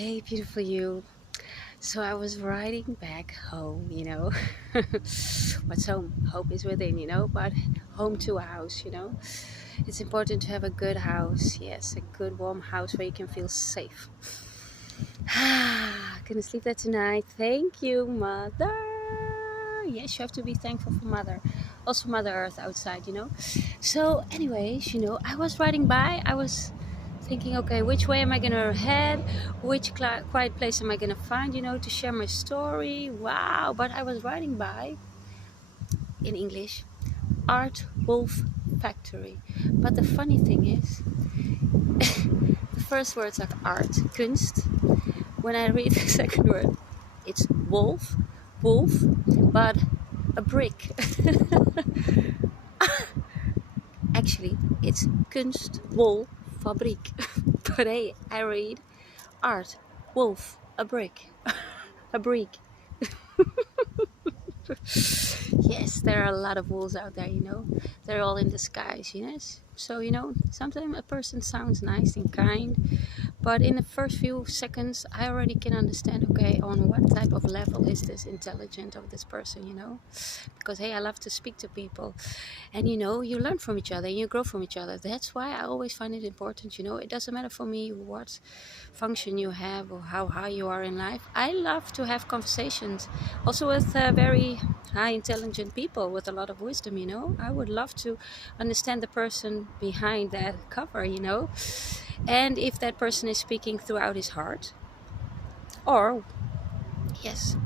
Hey, beautiful you. So I was riding back home. What's home? Hope is within, but home to a house. It's important to have a good house. Yes, a good warm house where you can feel safe. Gonna sleep there tonight. Thank you, Mother. Yes, you have to be thankful for Mother. Also, Mother Earth outside. So, anyways, I was riding by. I was thinking, okay, which way am I gonna head? Which quiet place am I gonna find, to share my story? Wow! But I was riding by in English, Art Wolf Factory. But the funny thing is, the first words are art, kunst. When I read the second word, it's wolf, but a brick. Actually, it's Kunstwolfabriek. But hey, I read art, wolf, a brick, a brick. Yes, there are a lot of wolves out there. They're all in disguise. So, sometimes a person sounds nice and kind, but in the first few seconds, I already can understand, okay, on what type of level is this intelligent of this person. Because, hey, I love to speak to people. And, you learn from each other and you grow from each other. That's why I always find it important. It doesn't matter for me what function you have or how high you are in life. I love to have conversations also with very high intelligent people with a lot of wisdom. I would love to understand the person behind that cover. And if that person is speaking throughout his heart, or yes,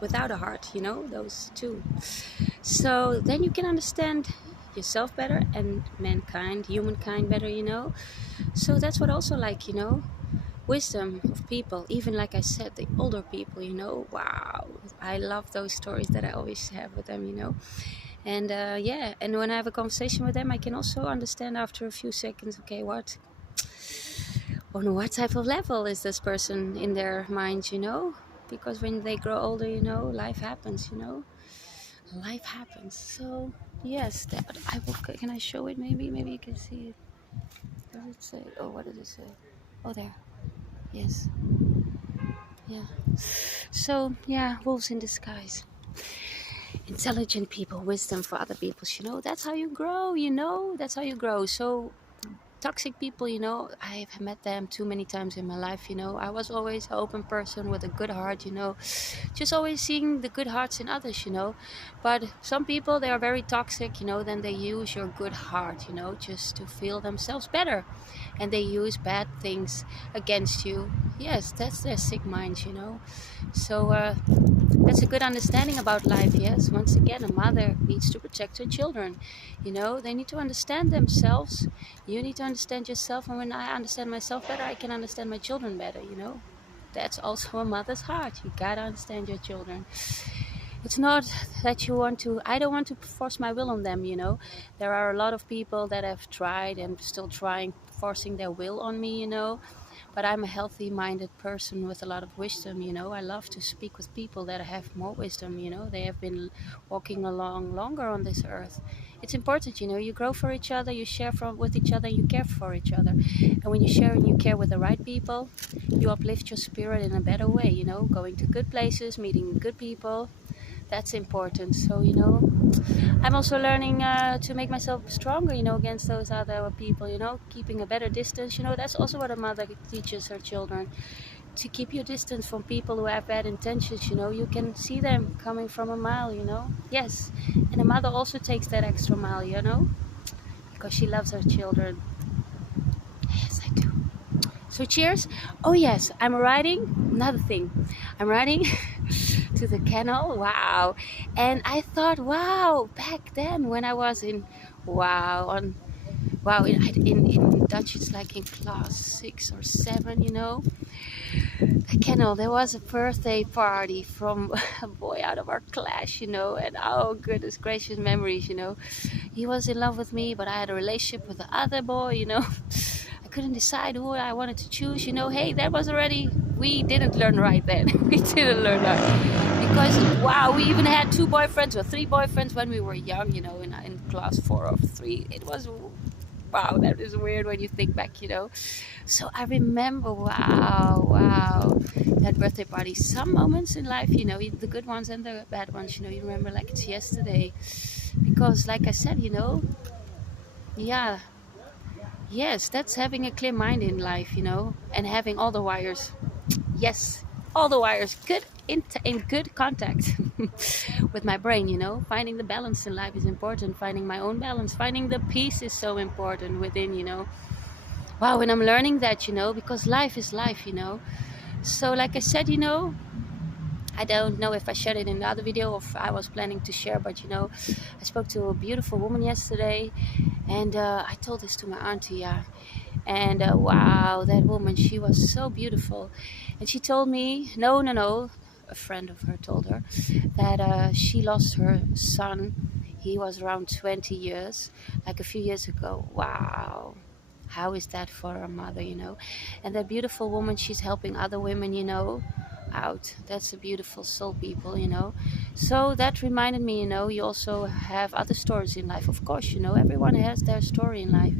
without a heart, those two. So then you can understand yourself better and mankind, humankind better. So that's what I also like. Wisdom of people, even like I said, the older people. Wow, I love those stories that I always have with them. And yeah, and when I have a conversation with them, I can also understand after a few seconds, okay, on what type of level is this person in their mind. Because when they grow older, life happens. So yes, that I will. Can I show it? Maybe you can see it. Does it say? Oh, what does it say? Oh, there. Yes. Yeah. So yeah, wolves in disguise. Intelligent people, wisdom for other people. That's how you grow. That's how you grow. So toxic people, I've met them too many times in my life. I was always an open person with a good heart, just always seeing the good hearts in others. But some people, they are very toxic, then they use your good heart, just to feel themselves better. And they use bad things against you. Yes, that's their sick minds. So that's a good understanding about life. Yes, once again, a mother needs to protect her children. They need to understand themselves. You need to understand yourself, and when I understand myself better, I can understand my children better. That's also a mother's heart. You gotta understand your children. It's not that I don't want to force my will on them. There are a lot of people that have tried and still trying, forcing their will on me. But I'm a healthy minded person with a lot of wisdom. I love to speak with people that have more wisdom. They have been walking along longer on this earth. It's important. You grow for each other, you share with each other, you care for each other. And when you share and you care with the right people, you uplift your spirit in a better way. Going to good places, meeting good people. That's important. So, I'm also learning to make myself stronger, against those other people, keeping a better distance. That's also what a mother teaches her children, to keep your distance from people who have bad intentions. You can see them coming from a mile. Yes, and a mother also takes that extra mile, because she loves her children. Yes, I do. So cheers. Oh yes, I'm riding. Another thing, I'm riding to the kennel. Wow. And I thought, wow, back then when I was in, in Dutch it's like in class 6 or 7. The kennel, there was a birthday party from a boy out of our class, and oh goodness gracious memories. He was in love with me, but I had a relationship with the other boy. I couldn't decide who I wanted to choose. Hey, that was already, we didn't learn right then. We didn't learn right. Because, wow, we even had 2 boyfriends or 3 boyfriends when we were young, in class 4 or 3. It was, wow, that is weird when you think back. So I remember, wow. birthday party. Some moments in life, you know, the good ones and the bad ones, you know, you remember like it's yesterday. Because like I said, you know, yeah, yes, that's having a clear mind in life, you know, and having all the wires. Yes, all the wires good in good contact with my brain, you know. Finding the balance in life is important. Finding my own balance, finding the peace is so important within, you know. Wow, and I'm learning that, you know, because life is life, you know. So like I said, you know, I don't know if I shared it in the other video or if I was planning to share, but you know, I spoke to a beautiful woman yesterday, and I told this to my auntie, yeah. And wow, that woman, she was so beautiful. And she told me, no, a friend of her told her that she lost her son. He was around 20 years, like a few years ago. Wow. How is that for a mother, you know? And that beautiful woman, she's helping other women, you know, out. That's a beautiful soul, people, you know. So that reminded me, you know, you also have other stories in life. Of course, you know, everyone has their story in life.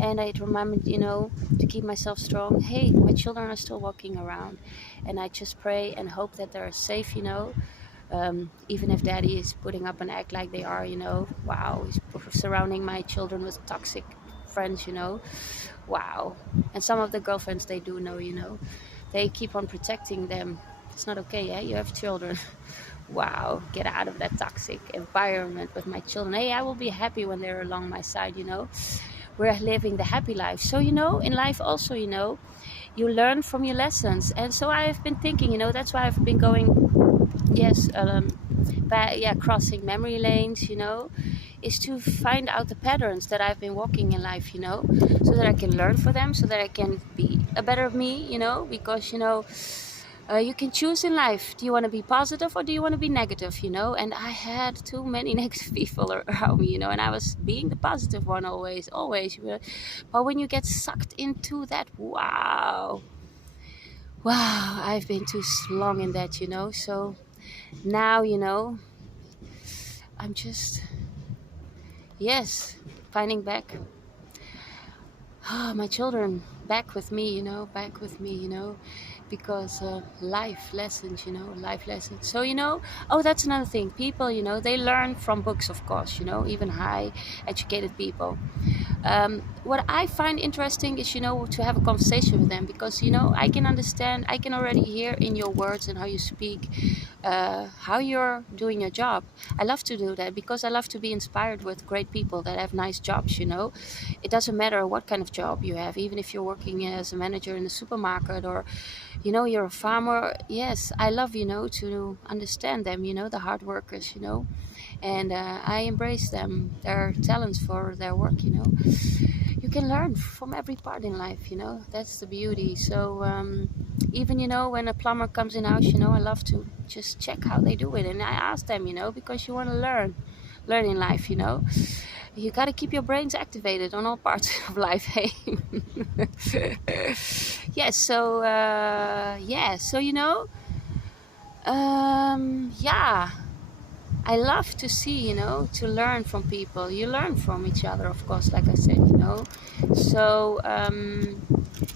And it reminded me, you know, to keep myself strong. Hey, my children are still walking around, and I just pray and hope that they're safe, you know. Even if daddy is putting up an act like they are, you know, wow, he's surrounding my children with toxic friends, you know, wow. And some of the girlfriends, they do know, you know, they keep on protecting them. It's not okay, yeah, you have children. Wow, get out of that toxic environment with my children. Hey, I will be happy when they're along my side, you know. We're living the happy life. So, you know, in life also, you know, you learn from your lessons. And so I've been thinking, you know, that's why I've been going, yes, crossing memory lanes, you know, is to find out the patterns that I've been walking in life, you know, so that I can learn for them, so that I can be a better me, you know, because, you know, you can choose in life. Do you want to be positive or do you want to be negative, you know? And I had too many negative people around me, you know, and I was being the positive one always. But when you get sucked into that, wow, I've been too long in that, you know. So now, you know, I'm just, yes, finding back my children back with me, you know, because life lessons, you know, life lessons. So, you know, oh, that's another thing. People, you know, they learn from books, of course, you know, even high educated people. What I find interesting is, you know, to have a conversation with them, because, you know, I can understand, I can already hear in your words and how you speak, how you're doing your job. I love to do that because I love to be inspired with great people that have nice jobs, you know. It doesn't matter what kind of job you have, even if you're working as a manager in a supermarket or, you know, you're a farmer. Yes, I love, you know, to understand them, you know, the hard workers, you know. And I embrace them, their talents for their work, you know. You can learn from every part in life, you know. That's the beauty. So even, you know, when a plumber comes in house, you know, I love to just check how they do it, and I ask them, you know, because you want to learn in life, you know. You got to keep your brains activated on all parts of life, hey. Yes, so so, you know, yeah, I love to see, you know, to learn from people. You learn from each other, of course, like I said, you know. So,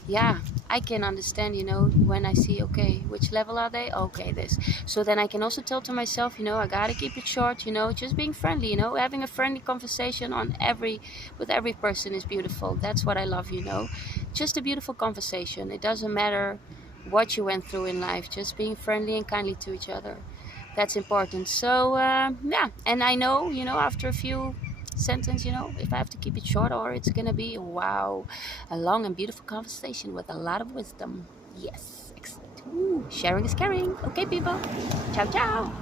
yeah, I can understand, you know, when I see, okay, which level are they? Okay, this. So then I can also tell to myself, you know, I gotta keep it short, you know, just being friendly, you know, having a friendly conversation with every person is beautiful. That's what I love, you know. Just a beautiful conversation. It doesn't matter what you went through in life, just being friendly and kindly to each other. That's important. So yeah, and I know, you know, after a few sentences, you know, if I have to keep it short, or it's gonna be, wow, a long and beautiful conversation with a lot of wisdom. Yes, excellent. Ooh, sharing is caring. Okay, people, ciao ciao.